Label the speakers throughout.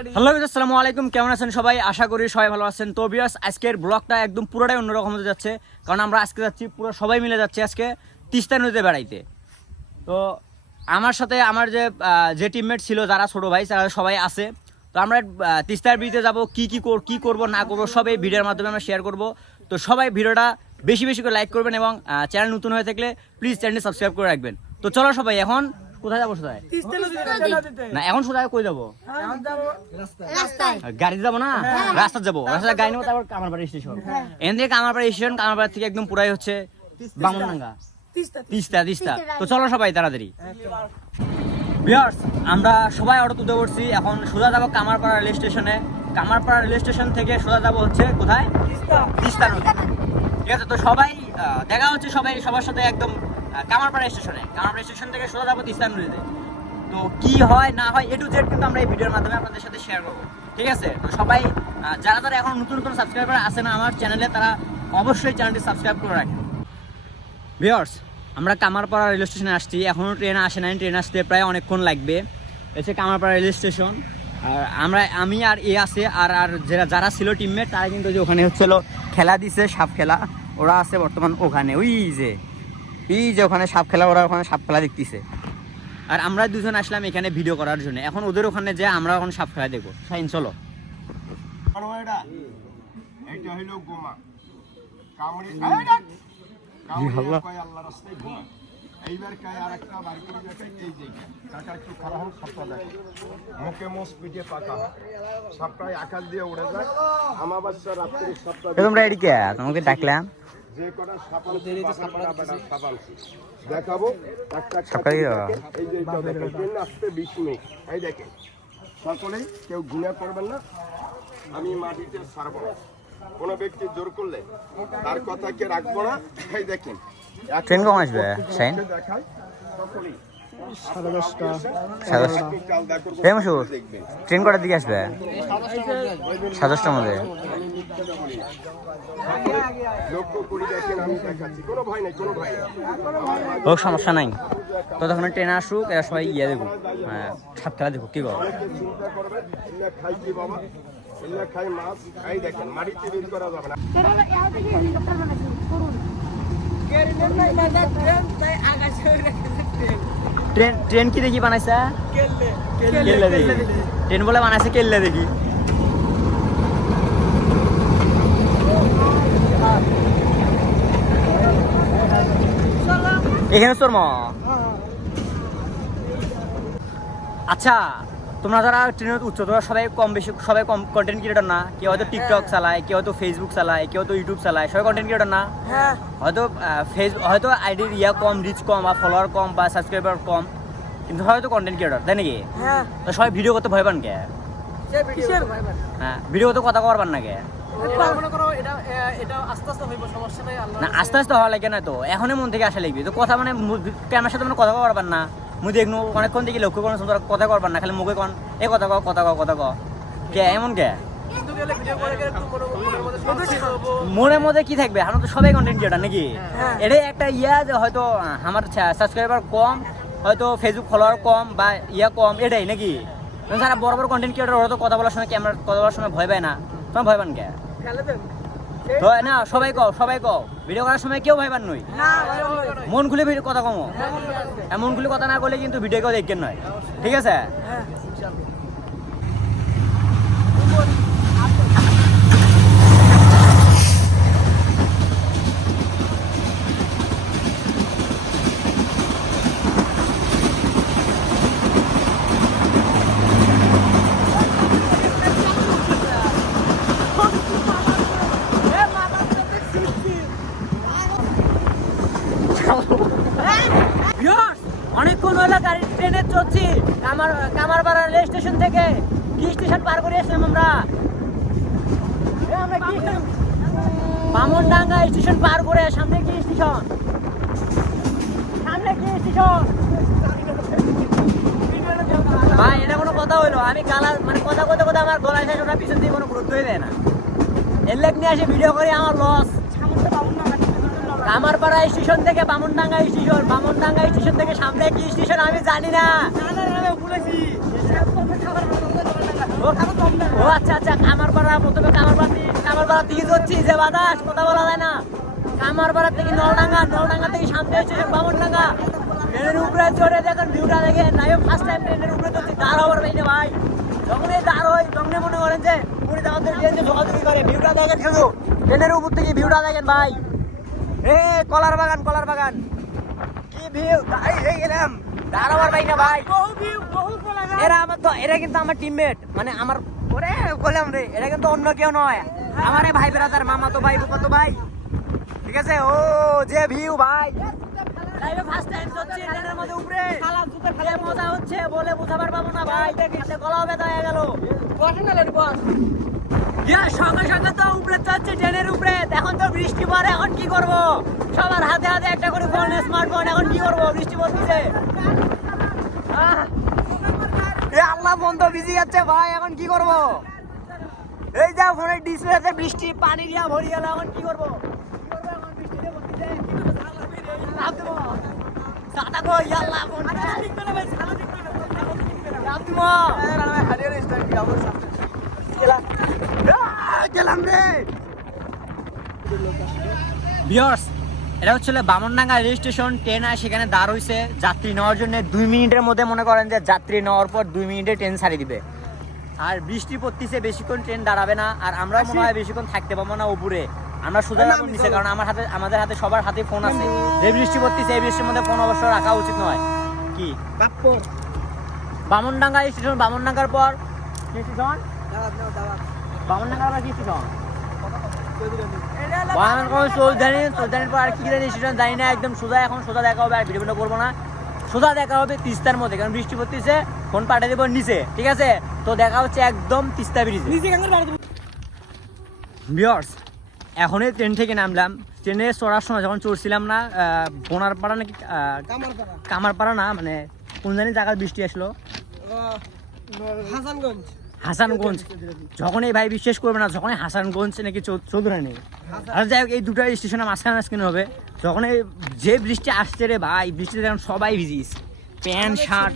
Speaker 1: Hello আসসালামু আলাইকুম। কেমন আছেন সবাই? আশা করি সবাই ভালো আছেন। তো বিয়াস আজকের ব্লগটা একদম পুরোটাই অন্যরকম হতে যাচ্ছে। কারণ আমরা আজকে যাচ্ছি, পুরো সবাই মিলে যাচ্ছি আজকে তিস্তা নদীতে বেড়াইতে। তো আমার সাথে আমার যে যে টিমমেট ছিল, যারা ছোট ভাই, তারা সবাই আছে। তো আমরা তিস্তার বিরিতে যাব, কি কি কর, কি করব, না করব, সব এই ভিডিওর মাধ্যমে আমরা শেয়ার করব। তো সবাই ভিডিওটা বেশি বেশি করে লাইক করবেন এবং চ্যানেল নতুন হয়ে থাকলে প্লিজ চ্যানেলটি সাবস্ক্রাইব করে রাখবেন। তো চলো সবাই, এখন কোথায় যাব সোজায়? না এখন সোজায় কই যাব?
Speaker 2: রাস্তায়।
Speaker 1: গাড়িতে যাব না? রাস্তা যাব। রাস্তা গাড়ি নেব তারপর কামারপাড়া স্টেশন। এখান থেকে কামারপাড়া স্টেশন কামারপাড়া থেকে একদম পুরাই হচ্ছে বামনডাঙ্গা। তিস্তা তিস্তা। তো চলো সবাই তাড়াতাড়ি। ভিউয়ার্স আমরা সবাই অটো তুলতে পড়ছি এখন সোজা যাব কামারপাড়া রেল স্টেশনে। কামারপাড়া রেল স্টেশন থেকে সোজা যাব হচ্ছে কোথায়? তিস্তা। নদী। ঠিক আছে তো সবাই দেখা হচ্ছে সবাই সবার সাথে একদম কামারপাড়া স্টেশনে। কামারপাড়া স্টেশন থেকে সোজা যাব তিস্তা নদীতে তো কি হয়, না হয়, এ টু জেড কিন্তু আমরা এই ভিডিওর মাধ্যমে আপনাদের সাথে শেয়ার করব। ঠিক আছে? তো সবাই যারা যারা এখন নতুন নতুন সাবস্ক্রাইবার আছে না আমার চ্যানেলে তারা অবশ্যই চ্যানেলটি সাবস্ক্রাইব করে রাখেন। ভিওর্স আমরা কামারপাড়া রেল স্টেশনে আসছি। এখনও ট্রেন আসে নাই ট্রেন আসতে প্রায় অনেকক্ষণ লাগবে। এসে কামারপাড়া রেল স্টেশন আর আমরা, আমি আর এ আছে, আর আর যারা যারা ছিল টিমমেট তারা কিন্তু যে ওখানে হচ্ছিল, খেলা দিছে, সাপ খেলা। ওরা আছে বর্তমান ওখানে। ওই যে এই যে ওখানে সাপ খেলা ওরা ওখানে সাপ খেলা দেখতেছে। আর আমরা দুজন আসলাম এখানে ভিডিও করার জন্য। এখন ওদের ওখানে যে আমরা এখন সাপ খেলা দেখব। সাইন চলো।
Speaker 3: এটা এটা হইল গোমা কামড়ি এই ডাক! কামড়ি কয় আল্লাহ রাস্তায় ঘুমা এইবার কয় আর একটা বাড়ি করে দেখাই এই যে কাকা একটু খারাপ হোক সাপটা দেখো। মুখে মোস পিঠে পাকা সাপটায় আকাশ দিয়ে উড়ে যায়। আমাবাস্যা রাত্রি সাপটা
Speaker 1: তোমরা এদিকে তোমাকে ডাকলাম।
Speaker 3: যে কটা সাপ আনছি, বাপের কটা বেটা দেখাবো একটা। এই যে আসতে মিনিট। এই দেখেন সকলেই কেউ ঘুমিয়ে পড়বেন না আমি মাটিতে ছাড়বো না। কোনো ব্যক্তি জোর করলে তার কথা কে রাখব না। এই দেখেন
Speaker 1: ট্রেন কখন আসবে, সাড়ে দশটা।
Speaker 3: দেখবেন।
Speaker 1: ট্রেন কটার দিকে আসবে? সাড়ে দশটার মধ্যে
Speaker 3: লক্ষ্য করি দেখেন আমি দেখাচ্ছি। কোনো ভয় নেই কোনো ভয় নেই।
Speaker 1: ও সমস্যা নাই। তো তখন ট্রেন আসুক এরা সবাই ইয়ে দেখুক। হ্যাঁ সাপ খেলা দেখুক কি করো
Speaker 3: অনেকে চিন্তা করবেন এগুলা খাই কি বাবা? এগুলা খাই মাছ এই দেখেন মাটিতে বের করা যাবে না।
Speaker 2: হেলিকপ্টার বানাইছে করুন
Speaker 1: ট্রেন ট্রেন কি দেখি বানাইছে? ট্রেন বলে বানাইছে কেল্লে দেখি। এখানে তোর মা। আচ্ছা তোমরা যারা ট্রেনের উচ্চ তোমরা সবাই কম বেশি সবাই কম কন্টেন্ট ক্রিয়েটর না? কেউ হয়তো টিকটক চালায় কেউ হয়তো ফেসবুক চালায় কেউ হয়তো ইউটিউব চালায় সবাই কন্টেন্ট ক্রিয়েটর না? হয়তো ফেস হয়তো আইডির ইয়া কম রিচ কম বা ফলোয়ার কম বা সাবস্ক্রাইবার কম কিন্তু হয়তো কন্টেন্ট ক্রিয়েটর তাই নাকি? তো সবাই ভিডিও করতে ভয় পান কে? হ্যাঁ ভিডিও করতে কথা কবার পান না কে? না আস্তে আস্তে হওয়া লাগে না তো। এখনই মন থেকে আসা লাগবে তো কথা মানে ক্যামেরার সাথে মানে কথা করবার না। মুই দেখনু অনেকক্ষণ থেকে লক্ষ্য করেন তোরা কথা করবার না খালি মুখে কন এ কথা কও কথা কও কথা কও। কে এমন কে? মনের মধ্যে কি? থাকবে? আমরা তো সবাই কন্টেন্ট ক্রিয়েটার নাকি? এটাই একটা ইয়া যে হয়তো আমার সাবস্ক্রাইবার কম হয়তো ফেসবুক ফলোয়ার কম বা ইয়া কম এটাই নাকি? যারা বড় বড় কন্টেন্ট ক্রিয়েটার ওরা তো কথা বলার সময় ক্যামেরা কথা বলার সময় ভয় পায় না। তোমার ভয় পান কে? তো না সবাই কও সবাই কও। ভিডিও করার সময় কেউ ভাইবার নই। মন খুলে কথা কমো। মন খুলে কথা না করলে কিন্তু ভিডিও কেউ দেখবেন নয়। ঠিক আছে ভিউয়ার্স, অনেকক্ষণ হলো গাড়ি ট্রেনে চলছি কামার কামারপাড়া রেল স্টেশন থেকে কি স্টেশন পার করে আসলাম আমরা এ, আমরা কি স্টেশন? বামনডাঙ্গা স্টেশন পার করে সামনে কি স্টেশন সামনে কি স্টেশন ভাই, এটা কোনো কথা হইল। আমি গালা মানে কথা কথা আমার গলায় শেষ ওটা দিয়ে কোনো গুরুত্বই দেয় না। ভিডিও করে, আমার লস কামারপাড়া স্টেশন থেকে বামনডাঙ্গা স্টেশন বামনডাঙ্গা স্টেশন থেকে সামনে কি স্টেশন আমি জানি না। ও আচ্ছা আচ্ছা কামারপাড়া, প্রথমে কামারপাড়া থেকে কামারপাড়া থেকে ধরছি যে বাতাস, কথা বলা যায় না। কামারপাড়া থেকে নলডাঙ্গা নলডাঙ্গা থেকে সামনে হচ্ছে বামনডাঙ্গা। ট্রেনের উপরে চড়ে দেখেন ভিউটা দেখে নাই ফার্স্ট টাইম ট্রেনের উপরে চড়ছি। দাঁড় হবার পাইনি ভাই। যখন এই দাঁড় হয় তখন মনে করেন যে পুরী আমাদের ট্রেন যে করে। ভিউটা দেখেন শুধু। ট্রেনের উপর থেকে ভিউটা দেখেন ভাই। এ কলার বাগান কলার বাগান। কি ভিউ এই এই গেলাম দাঁড়াবার পাই না ভাই। এরা আমার তো এরা কিন্তু আমার টিমমেট মানে আমার ওরে বললাম রে। এরা কিন্তু অন্য কেউ নয়। আমার ভাই বেড়াতার মামা তো ভাই রূপা তো ভাই। ঠিক আছে? ও যে ভিউ ভাই। লাইভে ফার্স্ট টাইম হচ্ছে ট্রেনের মধ্যে উপরে। যে মজা হচ্ছে বলে বোঝাবার পাবো না ভাই। হাতে গলাও ব্যথা হয়ে গেল। ইয়া, সঙ্গে সঙ্গে তো উপরে চড়ছে ট্রেনের উপরে। এখন তো বৃষ্টি পড়ে এখন কি করব? সবার হাতে হাতে একটা করে ফোন স্মার্টফোন এখন কি করব? বৃষ্টি পড়তেছে। আহ! এ আল্লাহ ফোন তো বিজি যাচ্ছে ভাই এখন কি করব? এই যা ফোনের ডিসপ্লেতে বৃষ্টি পানি দিয়া ভরি গেল এখন কি করব? কি করব এখন? বৃষ্টিতে পড়তেছে এটা বামনডাঙ্গা রেল স্টেশন, ট্রেন আর সেখানে দাঁড় হইছে যাত্রী নেওয়ার জন্য। দুই মিনিটের মধ্যে মনে করেন যে যাত্রী নেওয়ার পর দুই মিনিটে ট্রেন ছাড়ি দিবে। আর বৃষ্টি পড়তেছে, বেশিক্ষণ ট্রেন দাঁড়াবে না। আর আমরা মনে হয় বেশিক্ষণ থাকতে পারব না উপরে। আমরা সোজা যাব নিচে কারণ আমার হাতে আমাদের হাতে সবার হাতে ফোন আছে। যে বৃষ্টি পড়তিছে এই বৃষ্টির মধ্যে ফোন অবশ্য রাখা উচিত নয়। কি? বামনডাঙ্গা স্টেশন বামনডাঙ্গার পর স্টেশন বামনডাঙ্গার পর কি স্টেশন বামনগঞ্জ চৌধানি চৌধানির পর আর কি জানি স্টেশন জানি না একদম সোজা এখন সোজা দেখা হবে আর ভিডিও ভিডিও করব না। সোজা দেখা হবে তিস্তার মধ্যে কারণ বৃষ্টি পড়তেছে ফোন পাঠিয়ে দেবো নিচে ঠিক আছে? তো দেখা হচ্ছে একদম তিস্তা ব্রিজে এখনই ট্রেন থেকে নামলাম। ট্রেনে চড়ার সময় যখন চড়ছিলাম না বোনারপাড়া নাকি কামারপাড়া। না মানে কোন জানি জায়গায় বৃষ্টি আসলো।
Speaker 2: হাসানগঞ্জ।
Speaker 1: হাসানগঞ্জ। যখন এই ভাই বিশ্বাস করবে না যখন হাসানগঞ্জ নাকি চৌধুরানী আর যাই হোক এই দুটো স্টেশনে মাঝখানে মাঝখানে হবে। যখন এই যে বৃষ্টি আসছে রে ভাই বৃষ্টিতে এখন সবাই ভিজিস প্যান্ট শার্ট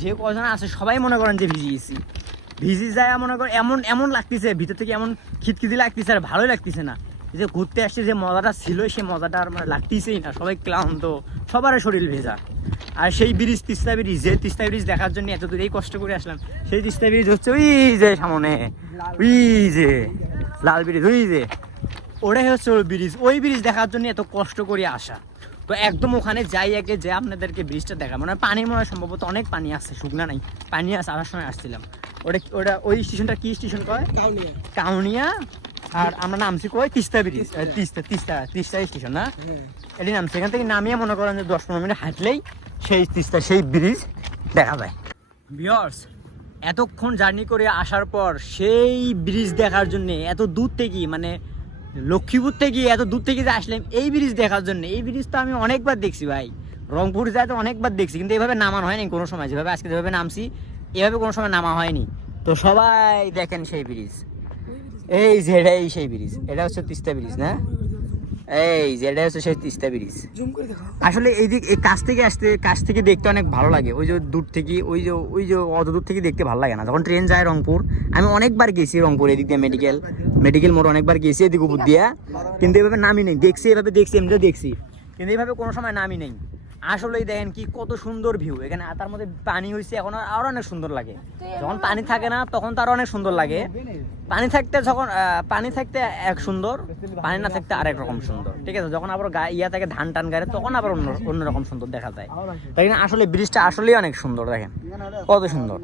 Speaker 1: যে কজন আছে সবাই মনে করেন যে ভিজিয়েছি ভিজি যায় মনে করেন এমন এমন লাগতেছে, ভিতর থেকে এমন খিটখিটি লাগতেছে আর ভালোই লাগতেছে না। যে ঘুরতে আসছে, যে মজাটা ছিল, সেই মজাটা আর মানে লাগতেছেই না, সবাই ক্লান্ত সবার শরীর ভেজা। আর সেই ব্রিজ, তিস্তা ব্রিজ, যে তিস্তা ব্রিজ দেখার জন্য এত দূরেই কষ্ট করে আসলাম, সেই তিস্তা ব্রিজ হচ্ছে ওই যে সামনে, ওই যে লাল ব্রিজ, ওই যে। ওটাই হচ্ছে ওই ব্রিজ ওই ব্রিজ দেখার জন্য এত কষ্ট করে আসা। তো একদম ওখানে যাই আগে যে আপনাদেরকে ব্রিজটা দেখা মানে পানি মনে হয় সম্ভবত অনেক পানি আসছে শুকনা নাই, পানি আসার সময় আসছিলাম। ওটা ওটা ওই স্টেশনটা কি স্টেশন কয়?
Speaker 2: কাউনিয়া।
Speaker 1: কাউনিয়া? আর আমরা নামছি তিস্তা ব্রিজ তিস্তা। তিস্তা তিস্তা স্টেশন না? এটি নামছি। এখান থেকে নামিয়ে মনে করেন যে দশ পনেরো মিনিট হাঁটলেই সেই তিস্তা সেই ব্রিজ দেখা যায়। ভিওর্স এতক্ষণ জার্নি করে আসার পর সেই ব্রিজ দেখার জন্য এত দূর থেকে মানে লক্ষ্মীপুর থেকে এত দূর থেকে যে আসলাম এই ব্রিজ দেখার জন্য। এই ব্রিজ তো আমি অনেকবার দেখছি ভাই। রংপুর যায় তো অনেকবার দেখছি কিন্তু এভাবে নামানো হয়নি কোনো সময়। যেভাবে আজকে যেভাবে নামছি এভাবে কোনো সময় নামা হয়নি। তো সবাই দেখেন সেই ব্রিজ। এই যে এটাই সেই ব্রিজ। এটা হচ্ছে তিস্তা ব্রিজ না? এই যে এটা হচ্ছে সেই তিস্তা ব্রিজ। আসলে এই দিক এই কাছ থেকে আসতে কাছ থেকে দেখতে অনেক ভালো লাগে। ওই যে দূর থেকে ওই যে ওই যে অত দূর থেকে দেখতে ভালো লাগে না। যখন ট্রেন যায় রংপুর আমি অনেকবার গেছি রংপুর এদিক দিয়ে মেডিকেল মেডিকেল মোড় অনেকবার গেছি এদিক উপর দিয়ে। কিন্তু এভাবে নামি নেই। দেখছি এভাবে দেখছি এমনি দেখছি। কিন্তু এইভাবে কোনো সময় নামি নেই। আসলেই দেখেন কি কত সুন্দর ভিউ এখানে তার মধ্যে পানি হয়েছে এখন আর- অনেক সুন্দর লাগে। যখন পানি থাকে না তখন তো আরও অনেক সুন্দর লাগে। পানি থাকতে যখন পানি থাকতে এক সুন্দর পানি না থাকতে আরেক রকম সুন্দর। ঠিক আছে যখন আবার গা ইয়া থেকে ধান টান গাড়ে তখন আবার অন্য অন্যরকম সুন্দর দেখা যায়। তাই না আসলে ব্রিজটা আসলেই অনেক সুন্দর দেখেন। কত সুন্দর।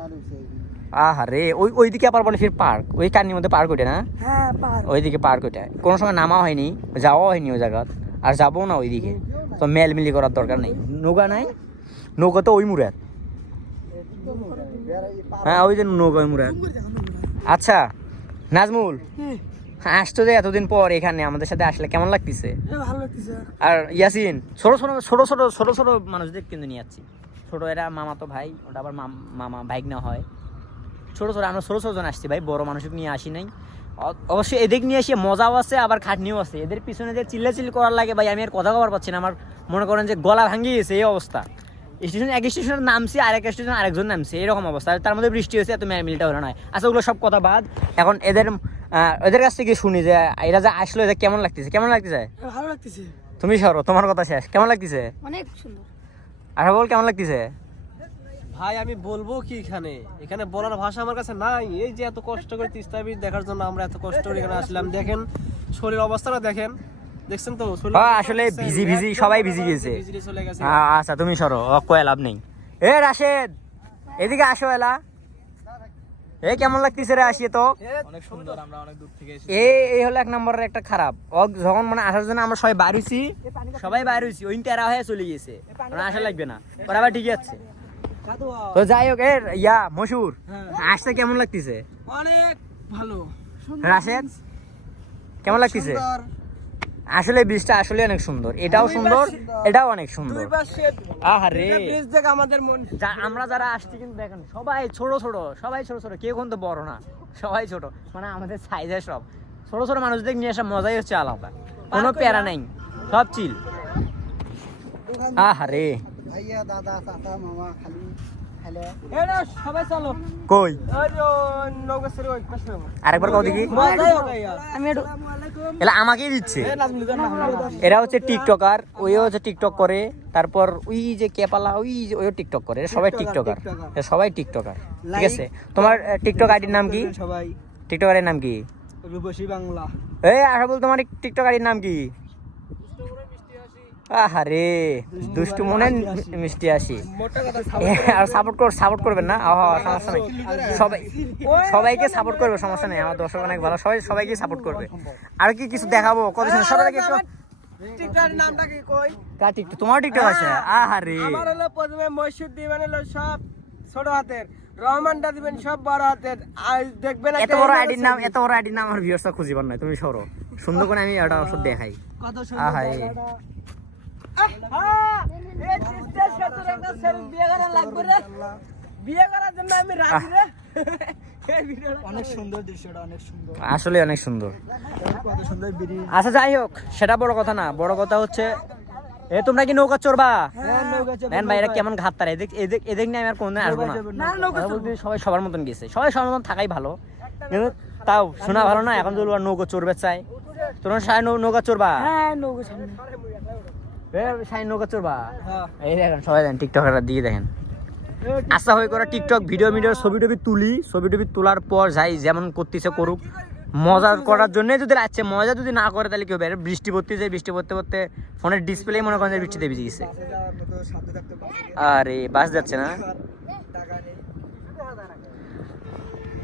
Speaker 1: আহা রে ওই ওইদিকে আবার বলে ফির পার্ক। ওই কানির মধ্যে পার্ক ওইটা না?
Speaker 2: হ্যাঁ
Speaker 1: ওইদিকে পার্ক ওইটা। কোনো সময় নামা হয়নি যাওয়া হয়নি ওই জায়গা আর যাব না ওইদিকে। তো মেলমিলি করার দরকার নেই। নৌকা নাই? নৌকা তো ওই মুরাত হ্যাঁ ওই যে নৌকা ওই মুরাত আচ্ছা নাজমুল আসতো যে এতদিন পর এখানে আমাদের সাথে আসলে কেমন লাগতেছে? আর ইয়াসিন ছোট ছোট ছোট ছোট ছোট ছোট মানুষদের কিন্তু নিয়ে যাচ্ছি। ছোট এরা মামা তো ভাই ওটা আবার মামা ভাইক না হয়। ছোট ছোট আমরা ছোট ছোট জন আসছি ভাই বড় মানুষকে নিয়ে আসি নাই। অবশ্যই এদিক নিয়ে এসে মজাও আছে আবার খাটনিও আছে। এদের পিছনে যে চিল্লাচিল্লি করার লাগে ভাই আমি আর কথা কবার পাচ্ছি না। আমার মনে করেন যে গলা ভাঙিয়ে গেছে এই অবস্থা। স্টেশন এক স্টেশন নামছি আর এক স্টেশন আরেকজন নামছে এরকম অবস্থা। তার মধ্যে বৃষ্টি হয়েছে এত মিলিটা হলো নয় আচ্ছা ওগুলো সব কথা বাদ। এখন এদের এদের কাছ থেকে শুনি যে এরা যে আসলো এদের কেমন লাগতেছে? কেমন লাগতেছে?
Speaker 2: ভালো লাগতেছে।
Speaker 1: তুমি সরো তোমার কথা শেষ। কেমন লাগতেছে?
Speaker 2: অনেক সুন্দর।
Speaker 1: আশা বল কেমন লাগতেছে?
Speaker 4: ভাই আমি বলব কি এখানে? এখানে বলার ভাষা আমার কাছে নাই। এই যে এত কষ্ট করে তিস্তা ব্রিজ দেখার জন্য আমরা এত কষ্ট করে এখানে আসলাম। দেখেন শরীর অবস্থাটা দেখেন। দেখছেন তো?
Speaker 1: আসলে ভিজি ভিজি সবাই ভিজি গেছে। আচ্ছা তুমি সরো। কয়ে লাভ নেই এ রাশেদ! এদিকে আসো এলা। এ কেমন লাগতেছে রে আসিয়ে তো?
Speaker 4: অনেক সুন্দর আমরা অনেক দূর থেকে এসেছি।
Speaker 1: এই এই হলো এক নম্বরের একটা খারাপ। ও যখন মানে আসার জন্য আমরা সবাই বাইর হইছি সবাই বাইর হইছি ওই তেরা হয়ে চলে গেছে মানে আসা লাগবে না। ওরা আবার ঠিকই আছে। তো যাই হোক এর ইয়া মশুর আসতে কেমন লাগতেছে?
Speaker 4: অনেক ভালো।
Speaker 1: রাশেদ কেমন লাগতেছে? আসলে বীজটা আসলে অনেক সুন্দর। এটাও সুন্দর এটাও অনেক সুন্দর। আহারে।
Speaker 4: আমাদের মন।
Speaker 1: আমরা যারা আসছি কিন্তু দেখেন সবাই ছোট ছোট সবাই ছোট ছোট কেউ কিন্তু বড় না। সবাই ছোট মানে আমাদের সাইজে সব। ছোট ছোট মানুষদের নিয়ে আসা মজাই হচ্ছে আলাদা। কোনো প্যারা নাই সব চিল আহারে।
Speaker 2: ভাইয়া দাদা চাচা মামা খালু
Speaker 1: কই?
Speaker 4: ওই ওই।
Speaker 1: আরেকবার কও দেখি। এলা আমাকেই দিচ্ছে। এরা হচ্ছে টিকটকার ওইও হচ্ছে টিকটক করে। তারপর ওই যে কেপালা ওই যে ওইও টিকটক করে। সবাই টিকটকার সবাই টিকটকার। ঠিক আছে? তোমার টিকটক আইডির নাম কি?
Speaker 4: সবাই।
Speaker 1: টিকটকারের নাম কি?
Speaker 4: রূপসী বাংলা।
Speaker 1: এই আশা বল তোমার টিকটক আইডির নাম কি? আহারে দুষ্টু মনে মিষ্টি আসি আর সাপোর্ট কর সাপোর্ট করবেন না? আহ সমস্যা নেই। সবাই সবাইকে সাপোর্ট করবে সমস্যা নেই। আমার দর্শক অনেক ভালো। সবাই সবাইকে সাপোর্ট করবে। আর কি কিছু দেখাবো? কত একটু তোমার টিকটক? আছে? আহারে।
Speaker 4: আমার হলো প্রথমে মসজিদ দিবেন হলো সব ছোট হাতের। রহমানটা দিবেন সব বড় হাতের। দেখবেন
Speaker 1: এত বড় আইডির নাম এত বড় আইডির নাম আমার খুঁজিবার নয় তুমি সরো। সুন্দর করে আমি এটা ওষুধ দেখাই।
Speaker 4: কত
Speaker 2: সুন্দর
Speaker 1: আসলে অনেক সুন্দর। আচ্ছা যাই হোক সেটা বড় কথা না। বড় কথা হচ্ছে এ তোমরা কি নৌকা চড়বা?
Speaker 2: হ্যাঁ নৌকা চেপে
Speaker 1: নেন ভাই এরা কেমন ঘাত তারা? এদিক এদিক এদিক নিয়ে আমি আর কোনদিন আসব না।
Speaker 2: না নৌকা
Speaker 1: সবাই সবার মতন গেছে। সবাই সবার মতন থাকাই ভালো। কিন্তু তাও শোনা ভালো না এখন তো নৌকা চড়বে চাই। তোমরা সাই নৌকা চড়বা?
Speaker 2: হ্যাঁ নৌকা
Speaker 4: হ্যাঁ।
Speaker 1: এই দেখেন সবাই দেখেন টিকটকের দিয়ে দেখেন। আশা হয়ে করে টিকটক ভিডিও ভিডিও ছবি টবি তুলি ছবি টবি তোলার পর যাই যেমন করতেছে করুক। মজা করার জন্য যদি আছে মজা যদি না করে তাহলে কি হবে? বৃষ্টি পড়তে যায় বৃষ্টি পড়তে পড়তে ফোনের ডিসপ্লে মনে করেন বৃষ্টিতে ভিজে গেছে। আরে বাস যাচ্ছে না?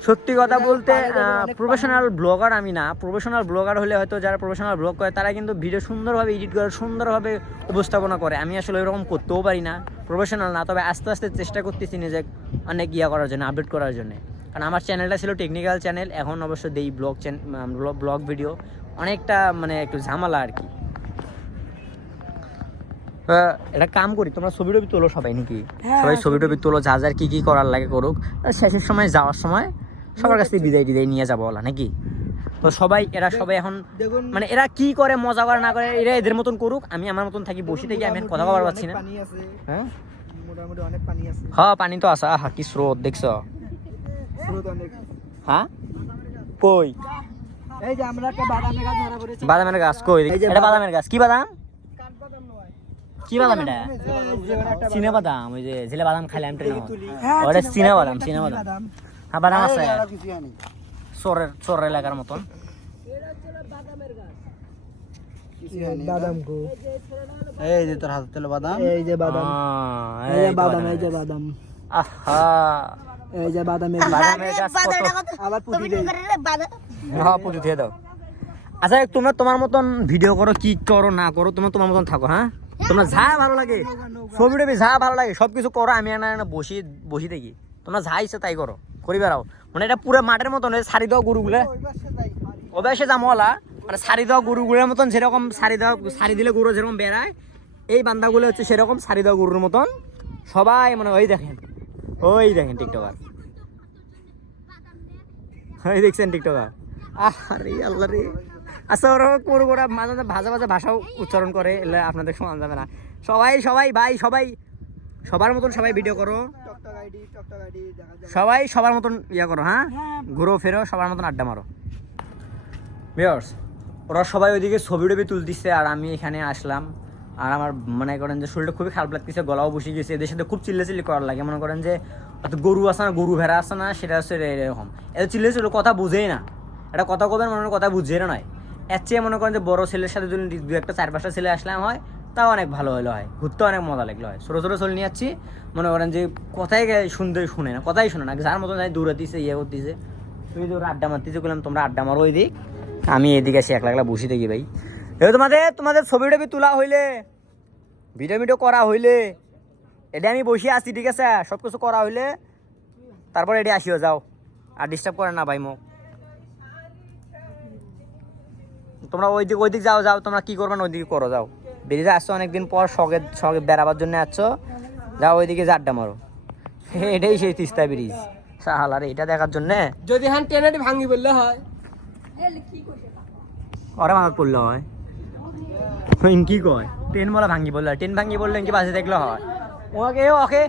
Speaker 1: সত্যি কথা বলতে প্রফেশনাল ব্লগার আমি না। প্রফেশনাল ব্লগার হলে হয়তো যারা প্রফেশনাল ব্লগ করে তারা কিন্তু ভিডিও সুন্দরভাবে এডিট করে সুন্দরভাবে উপস্থাপনা করে। আমি আসলে ওইরকম করতেও পারি না। প্রফেশনাল না তবে আস্তে আস্তে চেষ্টা করতেছি নিজে অনেক ইয়া করার জন্য আপডেট করার জন্য। কারণ আমার চ্যানেলটা ছিল টেকনিক্যাল চ্যানেল এখন অবশ্য দেই ব্লগ ব্লগ ভিডিও অনেকটা মানে একটু ঝামেলা আর কি। আহ, একটা কাম করি তোমরা ছবি টবি তোলো সবাই নাকি?
Speaker 2: হ্যাঁ,
Speaker 1: সবাই ছবি টবি তোলো যা যার কি কি করার লাগে করুক। শেষের সময় যাওয়ার সময় সবার কাছ থেকে বিদায় টিদায় নিয়ে যাব বলা নাকি? তো সবাই এরা সবাই এখন মানে এরা কি করে মজা করে না করে এরা এদের মতন করুক আমি আমার মতন থাকি বসে থেকে আমি কথা বলতে পারছি না। হ্যাঁ
Speaker 2: পানি
Speaker 1: হ্যাঁ? পানি তো আছে আহা কি স্রোত দেখছ? হ্যাঁ? কই?
Speaker 2: এই যে আমরা একটা বাদামের গাছ ধরা পড়েছি।
Speaker 1: বাদামের গাছ কই? এটা বাদামের গাছ কি বাদাম? কি বাদাম এটা? চিনে বাদাম ওই যে বাদাম খাইলাম ট্রেনে।
Speaker 2: হ্যাঁ,
Speaker 1: ওটা
Speaker 2: চিনা-
Speaker 1: চিনা বাদাম চিনা বাদাম। হ্যাঁ আছে। চোরের চোর এলাকার মতন।
Speaker 2: বাদাম কো
Speaker 5: এই যে তোর হাতে তেলে বাদাম।
Speaker 2: এই যে বাদাম। এই যে বাদাম এই যে বাদাম।
Speaker 1: আহা।
Speaker 2: এই যে বাদামের
Speaker 1: বাদামের গাছ। কত?
Speaker 2: আবার পুঁতি দেই
Speaker 1: হ্যাঁ পুজো দিয়ে দাও। আচ্ছা তোমরা তোমার মতন ভিডিও করো কি করো না করো তোমরা তোমার মতন থাকো হ্যাঁ? তোমরা যা ভালো লাগে ছবি টবি যা ভালো লাগে সব কিছু করো আমি না বসি বসি দেখি। তোমরা যা ইচ্ছে তাই করো। করি বেড়াও। মানে এটা পুরো মাঠের মতন সারি দেওয়া গরুগুলো। অবশ্যই যামলা মানে সারি দেওয়া গরুগুলোর মতন যেরকম সারি দেওয়া, সারি দিলে গরু যেরকম বেড়ায়, এই বান্দাগুলো হচ্ছে সেরকম সারি দেওয়া গরুর মতন। সবাই মানে ওই দেখেন ওই দেখেন টিকটকার। ওই দেখছেন টিকটকার। আরে আল্লাহ রে। আচ্ছা ওরা কোর ওরা মাঝে ভাজা ভাজা ভাষাও উচ্চারণ করে, এলে আপনাদের সমান যাবে না। সবাই সবাই, ভাই, সবাই, সবার মতন সবাই ভিডিও করো। সবাই সবার মতন ইয়া করো হ্যাঁ? ঘুরো ফেরো সবার মতন আড্ডা মারো। বিয়ার্স ওরা সবাই ওইদিকে ছবি টবি তুলতেছে আর আমি এখানে আসলাম। আর আমার মনে করেন যে শরীরটা খুবই খারাপ লাগতেছে গলাও বসে গেছে। এদের সাথে খুব চিল্লে চিল্লি করার লাগে। মনে করেন যে অত গরু আছে না গরু ভেড়া আছে না সেটা হচ্ছে এরকম। এত চিল্লে চিল্লে কথা বুঝেই না। এটা কথা কবেন মনে হয় কথা বুঝে না নয়। এর চেয়ে মনে করেন যে বড় ছেলের সাথে যদি দু একটা চার পাঁচটা ছেলে আসলাম হয় তাও অনেক ভালো হলো হয়। ঘুরতে অনেক মজা লাগল হয়। ছোটো ছোটো চলে নিয়ে যাচ্ছি, মনে করেন যে কথাই শুনতে শুনে না, কথাই শুনে না, যার মতন যাই দিছে ইয়ে করতেছে। তুমি তো আড্ডা মারতেছে বললাম তোমরা আড্ডা মারো ওই দিক আমি এদিকে আসি, একলা একলা বসে দেখি ভাই। এবার তোমাদের তোমাদের ছবি টবি তোলা হইলে, ভিডিও ভিডিও করা হইলে এটা আমি বসে আছি, ঠিক আছে? সব কিছু করা হইলে, তারপর এটি আসিও, যাও। আর ডিস্টার্ব করে না ভাই মোক তোমরা ওই দিক ওই দিক যাও যাও, তোমরা কি করবে না ওই দিকে করো, যাও। বেরিয়ে আসছো অনেকদিন পর শখের শখে বেড়াবার জন্য আসছো। যা ওইদিকে যে আড্ডা মারো। এটাই সেই তিস্তা ব্রিজ। সাহাল আর এটা দেখার জন্য?
Speaker 4: যদি হান টেনাটি ভাঙি বললে হয়।
Speaker 1: ওরা মাথাত পড়লে হয়। কি কয়? ট্রেন বলা ভাঙ্গি বললে ট্রেন ভাঙ্গি বললে কি বাসে দেখলে হয়? ওকে ওকে।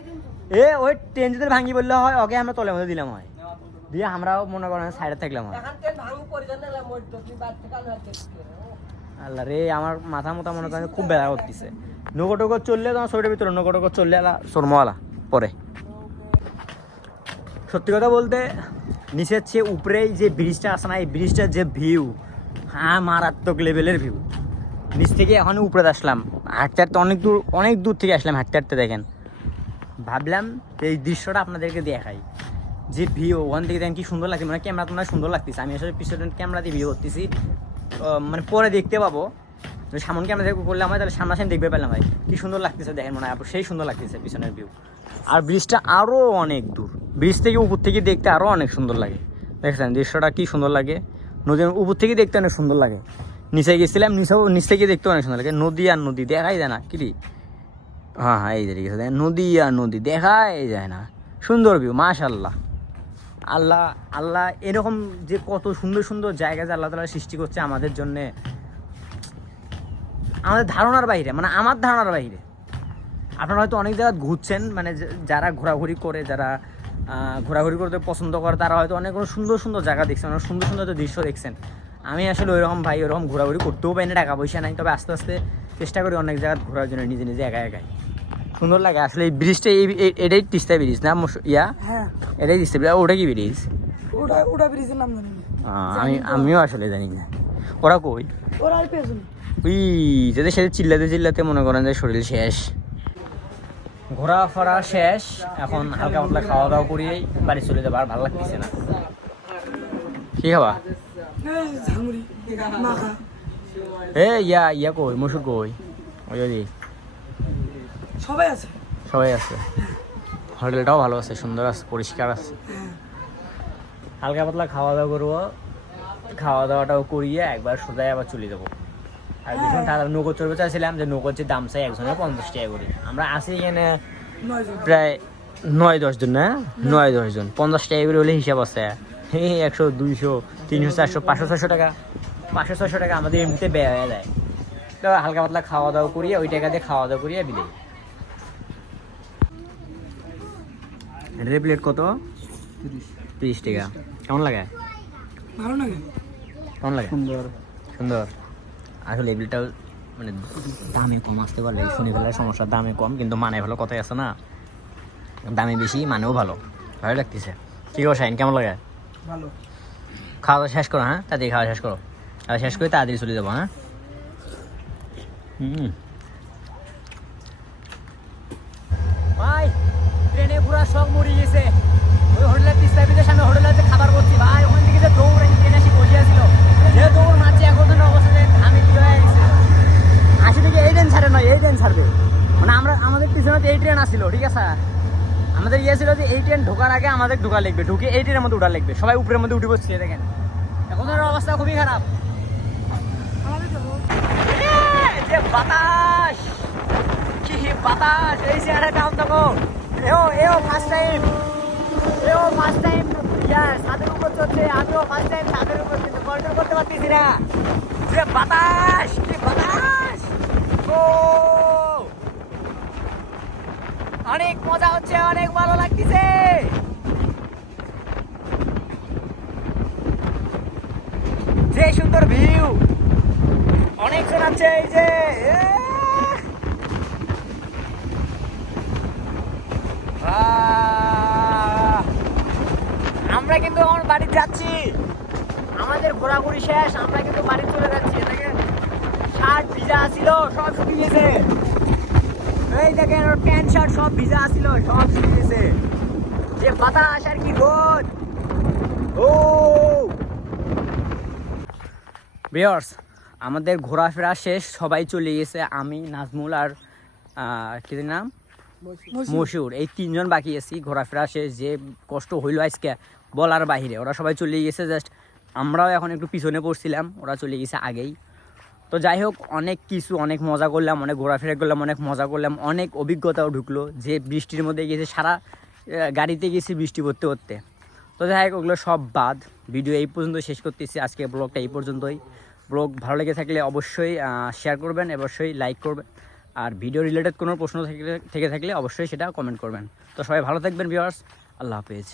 Speaker 1: এ ওই ট্রেন যদি ভাঙ্গি বললে হয় ওকে আমরা তলের মধ্যে দিলাম হয়। দিয়ে আমরাও মনে করেন সাইডে থাকলাম হয়। আল্লাহ রে, আমার মাথা মতো মনে করেন, খুব বেড়া করতেছে। নৌকো টোকো চললে তোমার শরীরের ভিতরে নৌকো টোকো চললে আলা শর্মওয়ালা পরে। সত্যি কথা বলতে, নিচের চেয়ে উপরেই যে ব্রিজটা আসে না, এই ব্রিজটার যে ভিউ হ্যাঁ মারাত্মক লেভেলের ভিউ নিচ থেকে এখন উপরে আসলাম হাঁটতে হাঁটতে অনেক দূর অনেক দূর থেকে আসলাম হাঁটতে হাঁটতে দেখেন। ভাবলাম এই দৃশ্যটা আপনাদেরকে দেখাই। যে ভিউ ওখান থেকে দেখেন কি সুন্দর লাগছে মানে ক্যামেরা তোমার সুন্দর লাগতেছে। আমি আসলে পিছনে ক্যামেরা দিয়ে ভিউ করতেছি। মানে পরে দেখতে পাবো। যদি সামনে ক্যামেরা করলে আমার তাহলে সামনাসামনি দেখবে পেলাম ভাই। কি সুন্দর লাগতেছে দেখেন মনে হয় সেই সুন্দর লাগতেছে পিছনের ভিউ আর ব্রিজটা আরও অনেক দূর। ব্রিজ থেকে উপর থেকে দেখতে আরও অনেক সুন্দর লাগে। দেখছেন? দৃশ্যটা কি সুন্দর লাগে। নদীর উপর থেকে দেখতে অনেক সুন্দর লাগে। নিচে গেছিলাম নিচেও নিচ থেকে দেখতে অনেক সুন্দর লাগে। নদী আর নদী দেখাই যায় না কিরি হ্যাঁ হ্যাঁ এই ঠিক নদী আর নদী দেখাই যায় না। সুন্দর ভিউ মাশাল্লাহ আল্লাহ আল্লাহ এরকম যে কত সুন্দর সুন্দর জায়গা যে আল্লাহ তালা সৃষ্টি করছে আমাদের জন্যে, আমাদের ধারণার বাইরে মানে আমার ধারণার বাইরে। আপনারা হয়তো অনেক জায়গায় ঘুরছেন মানে যারা ঘোরাঘুরি করে, যারা ঘোরাঘুরি করতে পছন্দ করে, তারা হয়তো অনেক সুন্দর সুন্দর জায়গা দেখছেন, অনেক সুন্দর সুন্দর দৃশ্য দেখছেন। আমি আসলে ওইরকম ভাই ওরকম ঘোরাঘুরি করতেও পারি না, টাকা পয়সা নাই, তবে আস্তে আস্তে চেষ্টা করি অনেক জায়গায় ঘোরার জন্য, নিজে নিজে একা একাই। সুন্দর লাগে। আসলে এই ব্রিজটা এই এটাই তিস্তা ব্রিজ না? ইয়া?
Speaker 2: হ্যাঁ।
Speaker 1: এটাই তিস্তা ব্রিজ। ওটা কি ব্রিজ?
Speaker 2: ওটা ওটা ব্রিজের নাম জানি না।
Speaker 1: আমি আমিও আসলে জানি না। ওরা কই?
Speaker 2: ওরা আর পেছন।
Speaker 1: যাদের সাথে চিল্লাতে চিল্লাতে মনে করেন যে শরীর শেষ। ঘোরাফেরা শেষ। এখন হালকা পাতলা খাওয়া দাওয়া করিয়েই বাড়ি চলে যাব আর ভালো লাগতেছে না। কি খাবা? এ ইয়া ইয়া কই? মসুর কই? ওই ওই।
Speaker 2: সবাই আছে?
Speaker 1: সবাই আছে। হোটেলটাও ভালো আছে সুন্দর আছে পরিষ্কার আছে। হালকা পাতলা খাওয়া দাওয়া করব। খাওয়া দাওয়াটাও করিয়ে একবার সোজাই আবার চলে যাব। আর ভীষণ তাড়াতাড়ি নৌকো চড়বে চাইছিলাম যে নৌকোর যে দাম চাই একজনের পঞ্চাশ টাকা করে। আমরা আছি এখানে প্রায় নয় দশ জন না? নয় দশ জন। পঞ্চাশ টাকা করে হলে হিসাব আছে। এই একশো দুইশো তিনশো চারশো পাঁচশো ছয়শো টাকা। পাঁচশো ছয়শো টাকা আমাদের এমনিতে ব্যয় হয়ে যায়। তো হালকা পাতলা খাওয়া দাওয়া করিয়ে ওই টাকা দিয়ে খাওয়া দাওয়া করিয়ে বিলে রেড প্লেট কত? তিরিশ। টাকা। কেমন লাগে?
Speaker 2: ভালো লাগে।
Speaker 1: কেমন লাগে?
Speaker 5: সুন্দর।
Speaker 1: সুন্দর। আসলে এগুলিটাও মানে দামে কম আসতে পারলে শুনে ফেলার সমস্যা। দামে কম কিন্তু মানে ভালো কথাই আছে না। দামে বেশি মানেও ভালো। ভালো লাগতেছে। ঠিক আছে শাইন কেমন লাগে?
Speaker 2: ভালো।
Speaker 1: খাওয়া দাওয়া শেষ করো হ্যাঁ? তাড়াতাড়ি খাওয়া শেষ করো। খাওয়া শেষ করে তাড়াতাড়ি চলে যাব হ্যাঁ? হুম। ভাই! ট্রেনে পুরো সব মরে গেছে। ওই হোটেলের তিস্তা ব্রিজের সামনে হোটেলে যে খাবার করছি। ভাই, ওখান থেকে যে দৌড় ট্রেনে এসে বসিয়েছিল যে দৌড় মারছে, এখন অবস্থা আমি কি হয়ে গেছে। আসি থেকে এই ট্রেন ছাড়ে নয়, এই ট্রেন ছাড়বে। মানে আমরা, আমাদের পিছনে এই ট্রেন আসছিল ঠিক আছে? আমাদের ইয়ে ছিল যে এই ট্রেন ঢোকার আগে আমাদের ঢোকা লিখবে ঢুকে এই ট্রেনের মধ্যে উঠা লাগবে। সবাই উপরের মধ্যে উঠে বসছে, দেখেন। এখন অবস্থা খুবই খারাপ। বাতাস! কি বাতাস! এই চেয়ারে কাম দেখো এও এও ফার্স্ট টাইম এও ফার্স্ট টাইম ইয়া ছাদের উপর চলছে। আমিও ফার্স্ট টাইম ছাদের উপর কিন্তু কন্ট্রোল করতে পারতেছি না। যে বাতাস, কি বাতাস! ও! অনেক মজা হচ্ছে, অনেক ভালো লাগতেছে। যে সুন্দর ভিউ অনেকজন আছে এই যে এ! আহ! আমরা কিন্তু আমার বাড়ি যাচ্ছি। আমাদের ঘোরাঘুরি শেষ আমরা কিন্তু বাড়ি চলে যাচ্ছি। এটাকে শার্ট ভিজা ছিল সব শুকিয়ে গেছে। এই দেখেন ওর প্যান্ট শার্ট সব ভিজা ছিল সব শুকিয়ে গেছে। যে বাতাস আর কি রোদ। ও! বিয়ার্স আমাদের ঘোরাফেরা শেষ সবাই চলে গেছে। আমি নাজমুল আর আহ, কি নাম? মশুর এই তিনজন বাকি আছি ঘোরাফেরা শেষ। যে কষ্ট হইল আজকে বলার বাহিরে, ওরা সবাই চলে গেছে জাস্ট আমরাও এখন একটু পিছনে পড়ছিলাম, ওরা চলে গেছে আগেই। তো যাই হোক, অনেক কিছু, অনেক মজা করলাম, অনেক ঘোরাফেরা করলাম, অনেক মজা করলাম, অনেক অভিজ্ঞতাও ঢুকলো, যে বৃষ্টির মধ্যে গেছে, সারা গাড়িতে গেছি বৃষ্টি পড়তে পড়তে। তো যাই হোক, ওগুলো সব বাদ। ভিডিও এই পর্যন্ত শেষ করতেছি, আজকে ব্লগটা এই পর্যন্তই। ব্লগ ভালো লেগে থাকলে অবশ্যই শেয়ার করবেন, অবশ্যই লাইক করবেন। আর ভিডিও রিলেটেড কোনো প্রশ্ন থেকে থেকে থাকলে অবশ্যই সেটা কমেন্ট করবেন। তো সবাই ভালো থাকবেন ভিউয়ার্স আল্লাহ হাফেজ।